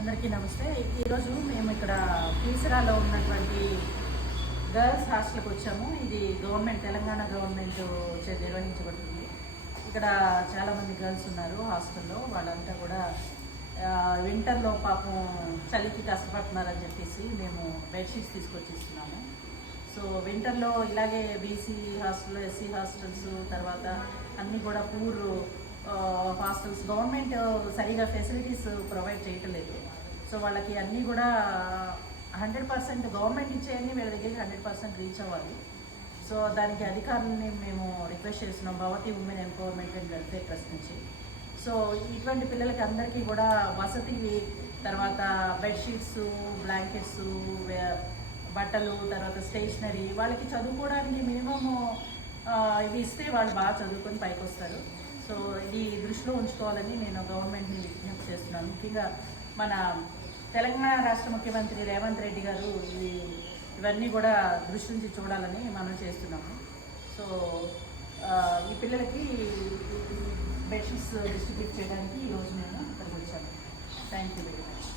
అందరికీ నమస్తే. ఈరోజు మేము ఇక్కడ కీసరాలో ఉన్నటువంటి గర్ల్స్ హాస్టల్కి వచ్చాము. ఇది తెలంగాణ గవర్నమెంట్ నిర్వహించబడుతుంది. ఇక్కడ చాలామంది గర్ల్స్ ఉన్నారు హాస్టల్లో. వాళ్ళంతా కూడా వింటర్లో పాపం చలికి కష్టపడుతున్నారని చెప్పేసి మేము బెడ్షీట్స్ తీసుకొచ్చి ఇస్తున్నాము. సో వింటర్లో ఇలాగే బీసీ హాస్టల్, ఎస్సీ హాస్టల్స్, తర్వాత అన్నీ కూడా పూర్ హాస్టల్స్ గవర్నమెంట్ సరిగా ఫెసిలిటీస్ ప్రొవైడ్ చేయటం లేదు. సో వాళ్ళకి అన్నీ కూడా 100% గవర్నమెంట్ ఇచ్చేయన్నీ వీళ్ళ దగ్గరికి 100% రీచ్ అవ్వాలి. సో దానికి అధికారులని మేము రిక్వెస్ట్ చేస్తున్నాం భవతి women empowerment and welfare trust నుంచి. సో ఇటువంటి పిల్లలకి అందరికీ కూడా వసతి, తర్వాత బెడ్షీట్స్, బ్లాంకెట్స్, బట్టలు, తర్వాత స్టేషనరీ, వాళ్ళకి చదువుకోవడానికి మినిమమ్ ఇవి ఇస్తే వాళ్ళు బాగా చదువుకొని పైకి వస్తారు. సో ఇది దృష్టిలో ఉంచుకోవాలని నేను గవర్నమెంట్ని విజ్ఞప్తి చేస్తున్నాను. ముఖ్యంగా మన తెలంగాణ రాష్ట్ర ముఖ్యమంత్రి రేవంత్ రెడ్డి గారు ఇవన్నీ కూడా దృష్టి నుంచి చూడాలని మనం చేస్తున్నాము. సో ఈ పిల్లలకి బెడ్షీట్స్ డిస్ట్రిబ్యూట్ చేయడానికి ఈరోజు నేను ఇక్కడికి వచ్చాను. Thank you very much.